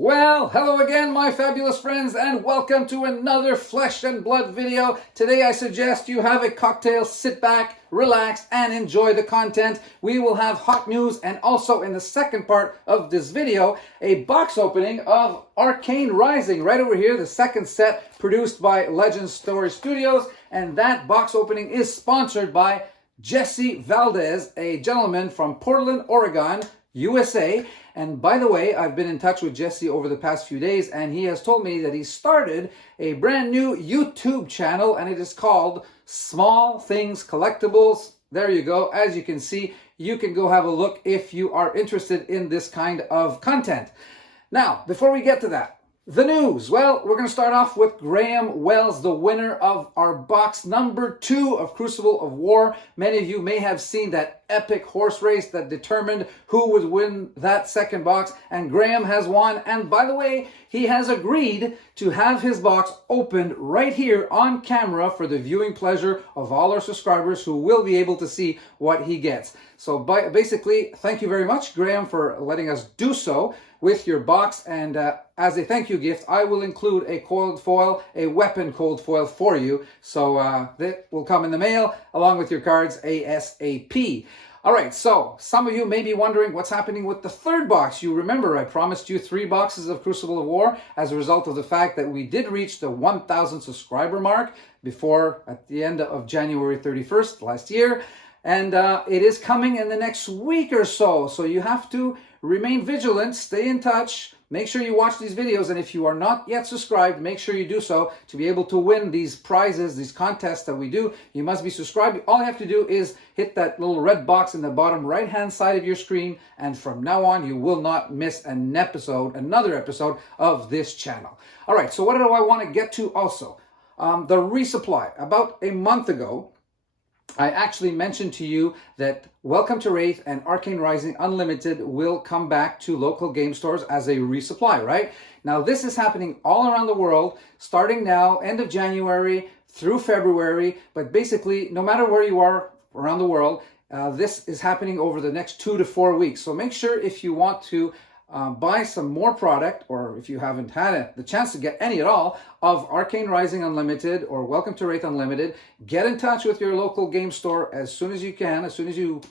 Well, hello again, my fabulous friends, and welcome to another Flesh and Blood video. Today I suggest you have a cocktail, sit back, relax, and enjoy the content. We will have hot news, and also in the second part of this video, a box opening of Arcane Rising, right over here, the second set produced by Legend Story Studios, and that box opening is sponsored by Jesse Valdez, a gentleman from Portland, Oregon, USA. And by the way, I've been in touch with Jesse over the past few days, and he has told me that he started a brand new YouTube channel, and it is called Small Things Collectibles. There you go. As you can see, you can go have a look if you are interested in this kind of content. Now, before we get to that, the news. Well, we're going to start off with Graham Wells, the winner of our box number 2 of Crucible of War. Many of you may have seen that epic horse race that determined who would win that second box, and Graham has won. And by the way, he has agreed to have his box opened right here on camera for the viewing pleasure of all our subscribers who will be able to see what he gets. So basically, thank you very much, Graham, for letting us do so with your box, and as a thank you gift, I will include a coiled foil, a weapon coiled foil for you. So that will come in the mail along with your cards ASAP. All right, so some of you may be wondering what's happening with the third box. You remember I promised you 3 boxes of Crucible of War as a result of the fact that we did reach the 1,000 subscriber mark before at the end of January 31st last year. And it is coming in the next week or so. So you have to remain vigilant, stay in touch, make sure you watch these videos, and if you are not yet subscribed, make sure you do so to be able to win these prizes, these contests that we do. You must be subscribed. All you have to do is hit that little red box in the bottom right hand side of your screen, and from now on you will not miss another episode of this channel. All right, so what do I want to get to also? The resupply. About a month ago, I actually mentioned to you that Welcome to Wraith and Arcane Rising Unlimited will come back to local game stores as a resupply, right? Now, this is happening all around the world, starting now, end of January through February. But basically, no matter where you are around the world, this is happening over the next 2 to 4 weeks. So make sure if you want to buy some more product, or if you haven't had the chance to get any at all of Arcane Rising Unlimited or Welcome to Wraith Unlimited, get in touch with your local game store as soon as you can, as soon as you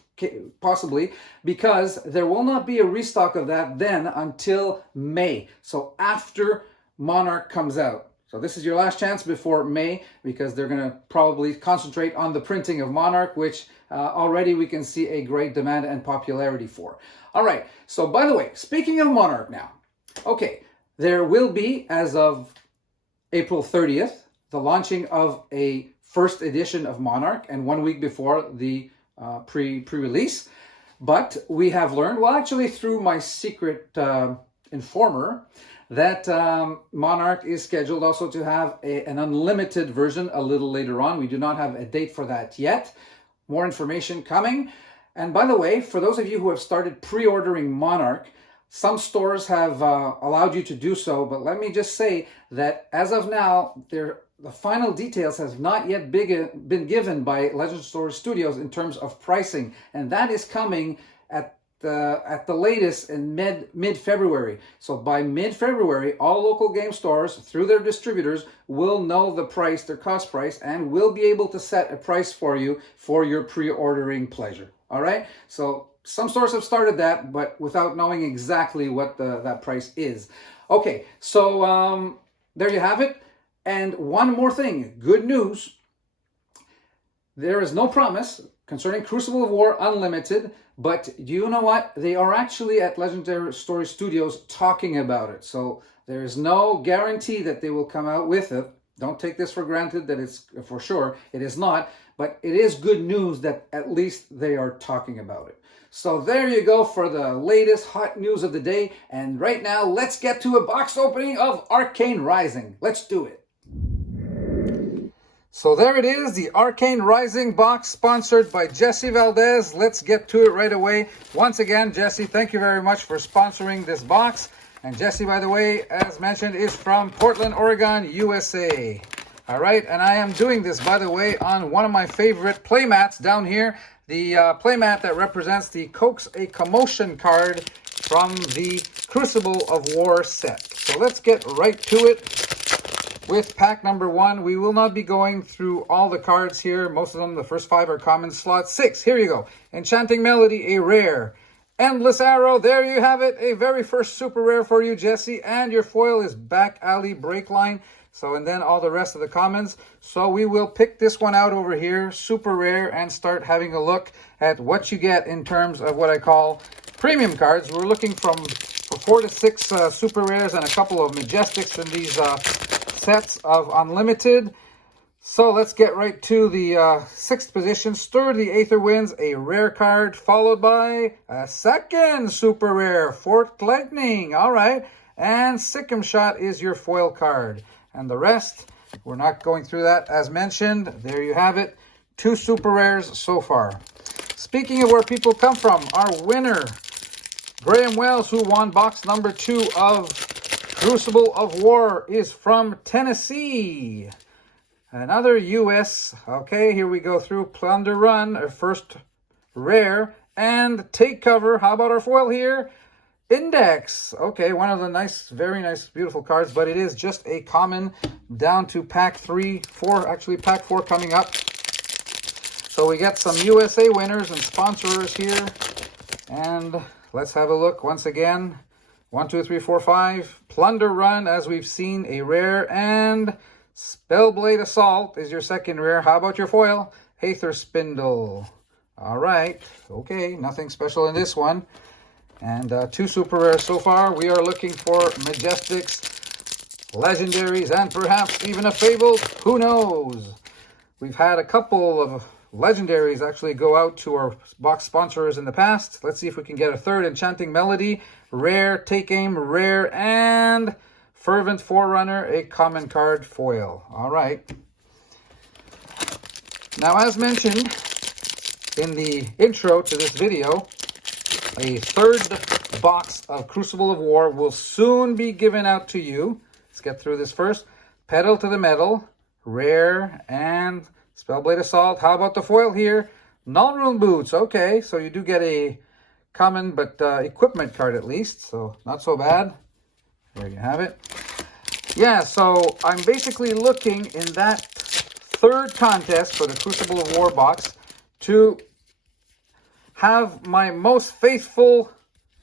possibly, because there will not be a restock of that then until May. So after Monarch comes out. So this is your last chance before May, because they're going to probably concentrate on the printing of Monarch, which already we can see a great demand and popularity for. All right, so by the way, speaking of Monarch now, okay, there will be, as of April 30th, the launching of a first edition of Monarch, and 1 week before the pre-release. But we have learned, well, actually through my secret informer, that Monarch is scheduled also to have an unlimited version a little later on. We do not have a date for that yet. More information coming. And by the way, for those of you who have started pre-ordering Monarch, some stores have allowed you to do so, but let me just say that as of now, the final details has not yet been given by Legend Story Studios in terms of pricing, and that is coming at the latest in mid-February. So by mid-February, all local game stores, through their distributors, will know the price, their cost price, and will be able to set a price for you for your pre-ordering pleasure. All right? So some stores have started that, but without knowing exactly what that price is. Okay, so there you have it. And one more thing, good news. There is no promise concerning Crucible of War Unlimited, but do you know what? They are actually at Legendary Story Studios talking about it. So there is no guarantee that they will come out with it. Don't take this for granted that it's for sure. It is not, but it is good news that at least they are talking about it. So there you go for the latest hot news of the day. And right now, let's get to a box opening of Arcane Rising. Let's do it. So there it is, the Arcane Rising box sponsored by Jesse Valdez. Let's get to it right away. Once again, Jesse, thank you very much for sponsoring this box. And Jesse, by the way, as mentioned, is from Portland, Oregon, USA. All right, and I am doing this, by the way, on one of my favorite playmats down here. The playmat that represents the Coax a Commotion card from the Crucible of War set. So let's get right to it with pack number 1. We will not be going through all the cards here. Most of them, the first 5 are common. Slot 6, here you go. Enchanting Melody, a rare. Endless Arrow, there you have it. A very first super rare for you, Jesse. And your foil is Back Alley Breakline. So, and then all the rest of the commons. So we will pick this one out over here, super rare, and start having a look at what you get in terms of what I call premium cards. We're looking for 4 to 6 super rares and a couple of Majestics in these sets of Unlimited. So let's get right to the 6th position. Stir the Aether Winds, a rare card, followed by a second super rare, Forked Lightning. All right. And Sikkim Shot is your foil card. And the rest, we're not going through that as mentioned. There you have it. 2 super rares so far. Speaking of where people come from, our winner, Graham Wells, who won box number 2 of Crucible of War, is from Tennessee. Another U.S. Okay, here we go through Plunder Run, our first rare. And Take Cover. How about our foil here? Index. Okay, one of the nice, very nice, beautiful cards, but it is just a common down to pack 3, 4, actually pack 4 coming up. So we get some USA winners and sponsors here. And let's have a look once again. 1, 2, 3, 4, 5. Plunder Run, as we've seen, a rare. And Spellblade Assault is your second rare. How about your foil? Aether Spindle. All right. Okay, nothing special in this one. And 2 super rares so far. We are looking for Majestics, Legendaries, and perhaps even a Fabled. Who knows? We've had a couple of Legendaries actually go out to our box sponsors in the past. Let's see if we can get a third. Enchanting Melody, rare. Take Aim, rare. And Fervent Forerunner, a common card foil. All right. Now, as mentioned in the intro to this video, a third box of Crucible of War will soon be given out to you. Let's get through this first. Pedal to the Metal, rare, and Spellblade Assault. How about the foil here? Null Rune Boots. Okay, so you do get a common but equipment card at least, so not so bad. There you have it. Yeah, so I'm basically looking in that third contest for the Crucible of War box to have my most faithful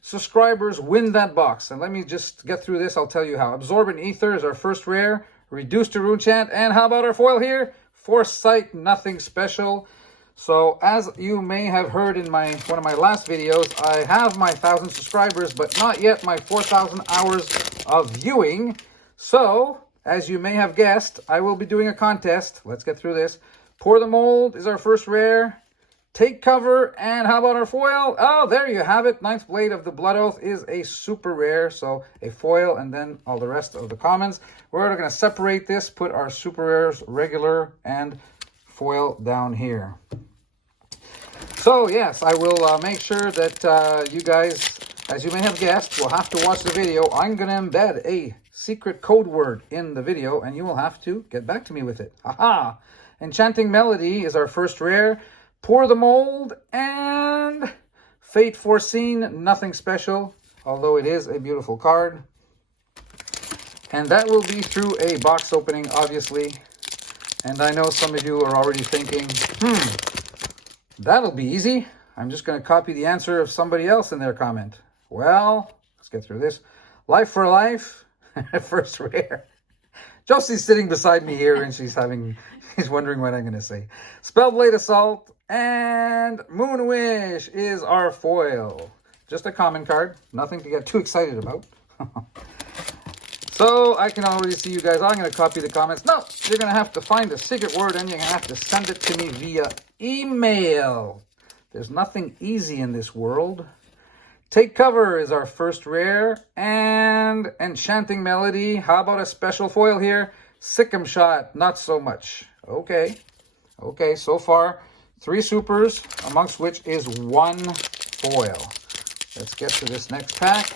subscribers win that box. And let me just get through this. I'll tell you how. Absorbent Ether is our first rare. Reduced to Rune Chant. And how about our foil here? Foresight, nothing special. So as you may have heard in one of my last videos, I have my 1,000 subscribers, but not yet my 4,000 hours of viewing. So, as you may have guessed, I will be doing a contest. Let's get through this. Pour the Mold is our first rare. Take Cover, and how about our foil? Oh, there you have it. Ninth Blade of the Blood Oath is a super rare, so a foil, and then all the rest of the commons. We're going to separate this, put our super rares, regular, and foil down here. So, yes, I will make sure that you guys, as you may have guessed, will have to watch the video. I'm going to embed a secret code word in the video, and you will have to get back to me with it. Aha! Enchanting Melody is our first rare. Pour the Mold, and Fate Foreseen, nothing special, although it is a beautiful card. And that will be through a box opening, obviously. And I know some of you are already thinking, that'll be easy. I'm just going to copy the answer of somebody else in their comment. Well, let's get through this. Life for Life, first rare. Josie's sitting beside me here, and she's wondering what I'm going to say. Spellblade Assault, and Moon Wish is our foil. Just a common card. Nothing to get too excited about. So I can already see you guys. I'm going to copy the comments. No, you're going to have to find a secret word, and you're going to have to send it to me via email. There's nothing easy in this world. Take Cover is our first rare. And Enchanting Melody. How about a special foil here? Sikkim Shot. Not so much. Okay. Okay, so far 3 supers, amongst which is 1 foil. Let's get to this next pack.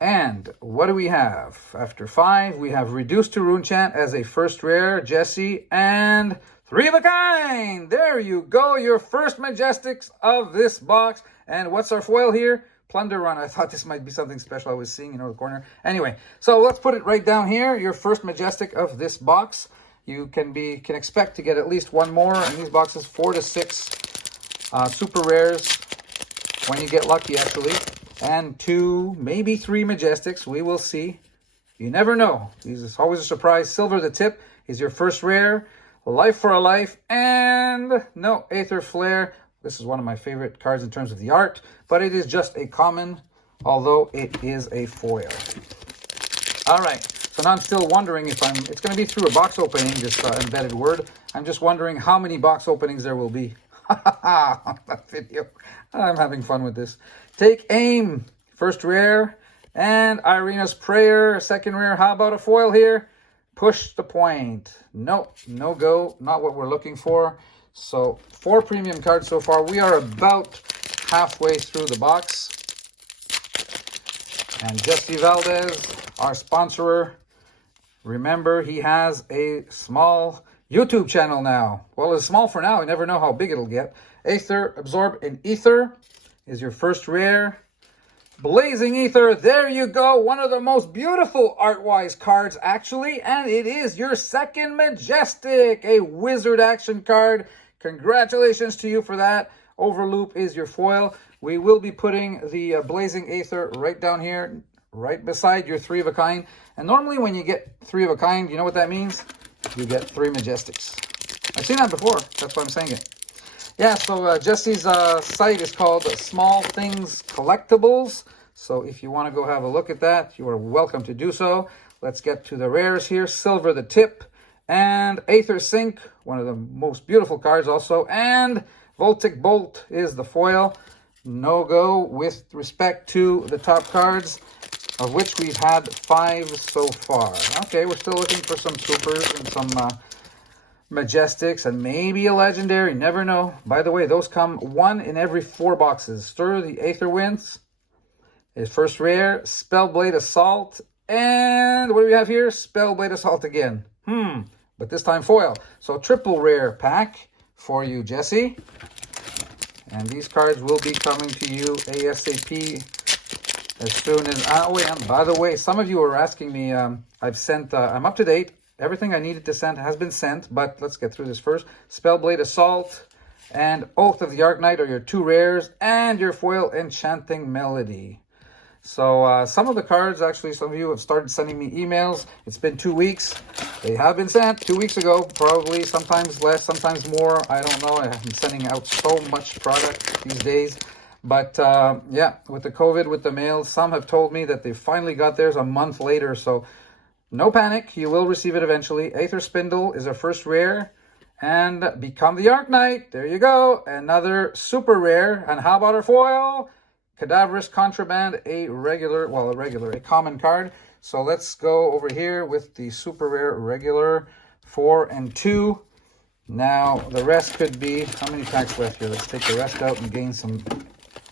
And what do we have? After 5, we have Reduced to Rune Chant as a first rare, Jesse, and Three of a kind. There you go. Your first Majestics of this box. And what's our foil here? Plunder Run. I thought this might be something special I was seeing, the corner. Anyway, so let's put it right down here. Your first Majestic of this box. You can expect to get at least one more in these boxes. 4 to 6 super rares when you get lucky, actually. And 2, maybe 3 Majestics. We will see. You never know. This is always a surprise. Silver the Tip is your first rare. Life for a Life, and no, Aether Flare. This is one of my favorite cards in terms of the art, but it is just a common, although it is a foil. All right, so now I'm still wondering if it's going to be through a box opening, this embedded word. I'm just wondering how many box openings there will be. On that video. I'm having fun with this. Take Aim, first rare, and Irina's Prayer, second rare. How about a foil here? Push the Point. Nope, no go, not what we're looking for. So 4 premium cards so far. We are about halfway through the box. And Jesse Valdez, our sponsorer, remember he has a small YouTube channel now. Well, it's small for now. You never know how big it'll get. Aether, Absorb in Ether is your first rare. Blazing Ether, there you go. One of the most beautiful art-wise cards, actually. And it is your second Majestic, a wizard action card. Congratulations to you for that. Overloop is your foil. We will be putting the Blazing Aether right down here, right beside your 3 of a kind. And normally when you get 3 of a kind, you know what that means? You get 3 Majestics. I've seen that before. That's why I'm saying it. Yeah, so Jesse's site is called Small Things Collectibles. So if you want to go have a look at that, you are welcome to do so. Let's get to the rares here. Silver the Tip and Aether Sync, one of the most beautiful cards also. And Voltic Bolt is the foil. No go with respect to the top cards, of which we've had 5 so far. Okay, we're still looking for some supers and some Majestics and maybe a legendary. Never know. By the way, those come 1 in every 4 boxes. Stir the Aether Winds is first rare. Spellblade Assault. And what do we have here? Spellblade Assault again. But this time foil. So triple rare pack for you, Jesse. And these cards will be coming to you ASAP as soon as... Oh, wait, and by the way, some of you are asking me, I've sent... I'm up to date. Everything I needed to send has been sent, but let's get through this first. Spellblade Assault and Oath of the Arcane are your 2 rares, and your foil Enchanting Melody. So some of the cards, actually, some of you have started sending me emails. It's been 2 weeks. They have been sent 2 weeks ago, probably, sometimes less, sometimes more. I don't know. I've been sending out so much product these days. But yeah, with the COVID, with the mail, some have told me that they finally got theirs a month later, so... No panic, you will receive it eventually. Aether Spindle is our first rare. And Become the Arknight, there you go. Another super rare. And how about our foil? Cadaverous Contraband, a common card. So let's go over here with the super rare regular 4 and 2. Now, the rest could be, how many packs left here? Let's take the rest out and gain some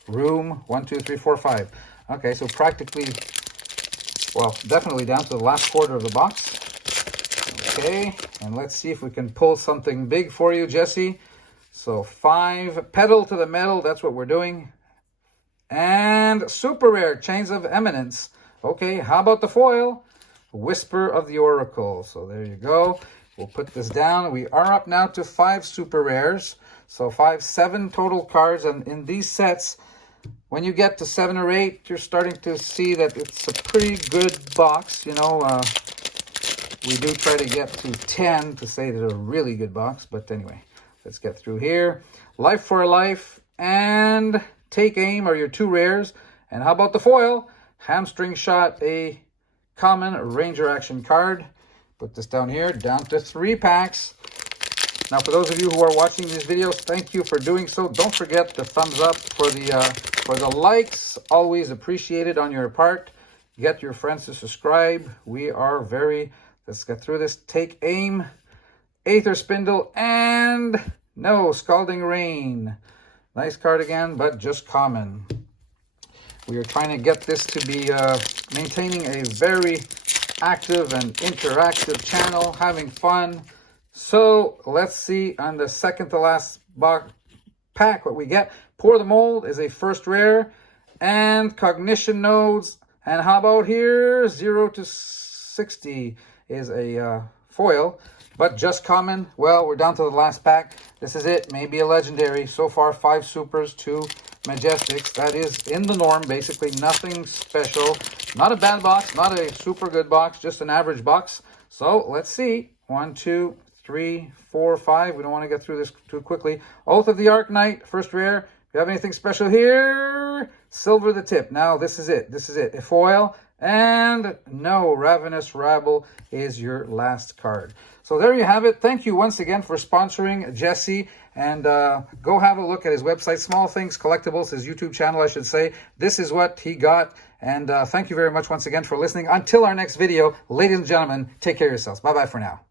room. 1, 2, 3, 4, 5. Okay, so practically... Well, definitely down to the last quarter of the box. Okay, and let's see if we can pull something big for you, Jesse. So 5, Pedal to the Metal, that's what we're doing. And super rare, Chains of Eminence. Okay, how about the foil? Whisper of the Oracle. So there you go. We'll put this down. We are up now to 5 super rares. So 7 total cards. And in these sets... When you get to 7 or 8, you're starting to see that it's a pretty good box. You know, we do try to get to 10 to say that it's a really good box. But anyway, let's get through here. Life for a Life and Take Aim are your 2 rares. And how about the foil? Hamstring Shot, a common Ranger action card. Put this down here, down to 3 packs. Now, for those of you who are watching these videos, thank you for doing so. Don't forget the thumbs up for the likes. Always appreciated on your part. Get your friends to subscribe. We are very... Let's get through this. Take Aim, Aether Spindle, and... No, Scalding Rain. Nice card again, but just common. We are trying to get this to be maintaining a very active and interactive channel, having fun. So let's see on the second to last pack what we get. Pour the Mold is a first rare, and Cognition Nodes. And how about here? 0 to 60 is a foil, but just common. Well, we're down to the last pack. This is it. Maybe a legendary. So far, 5 supers, 2 majestics. That is in the norm, basically. Nothing special. Not a bad box, not a super good box, just an average box. So let's see. 1, 2, 3, 4, 5. We don't want to get through this too quickly. Oath of the Arknight, first rare. If you have anything special here, silver the tip. Now, this is it. This is it. A foil. And no, Ravenous Rabble is your last card. So there you have it. Thank you once again for sponsoring Jesse. And go have a look at his website, Small Things Collectibles, his YouTube channel, I should say. This is what he got. And thank you very much once again for listening. Until our next video, ladies and gentlemen, take care of yourselves. Bye-bye for now.